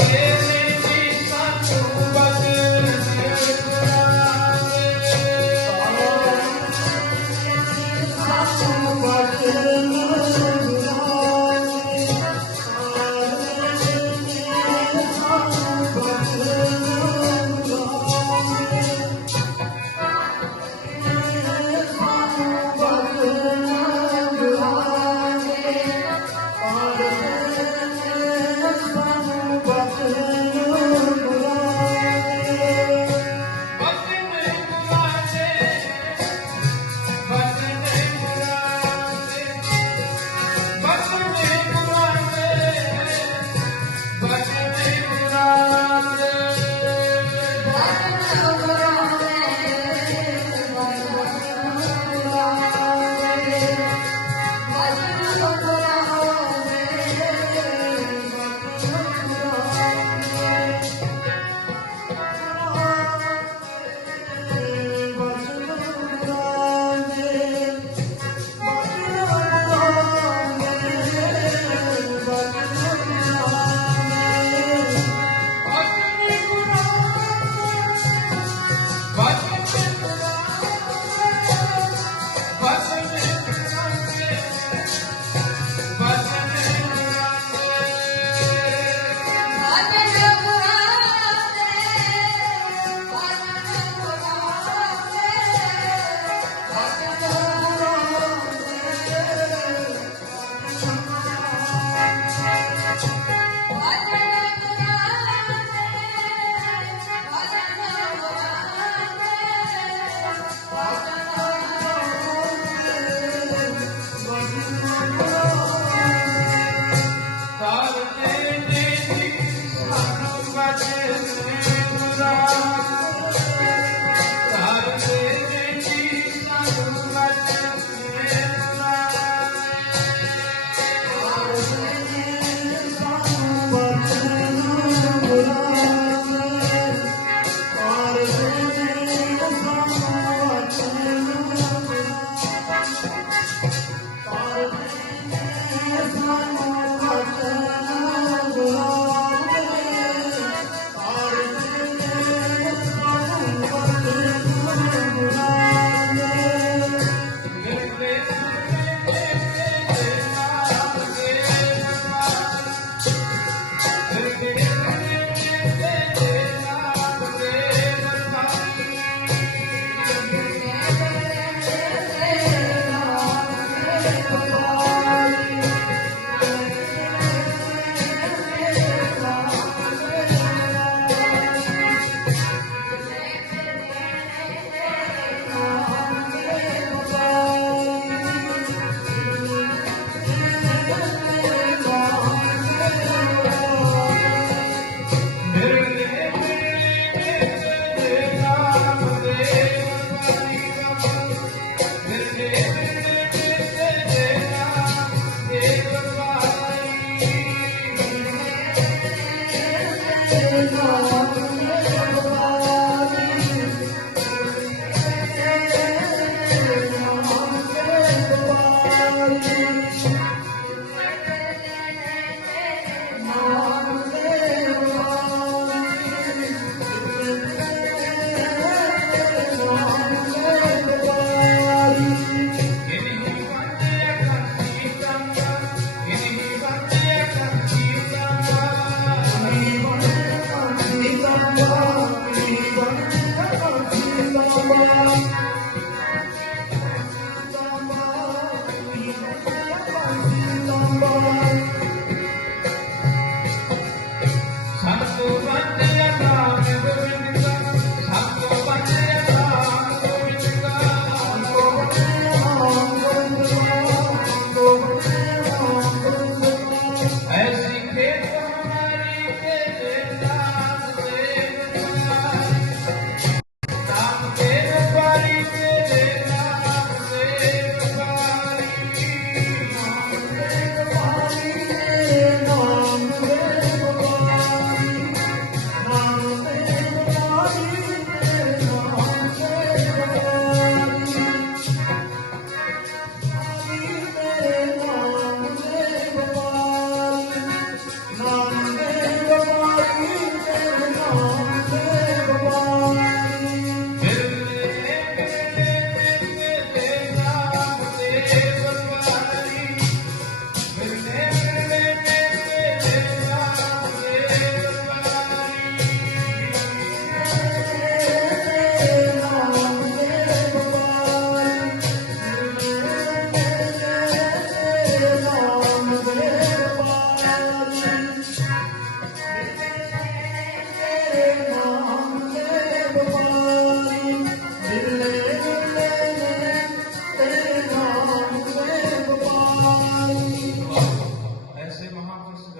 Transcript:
você.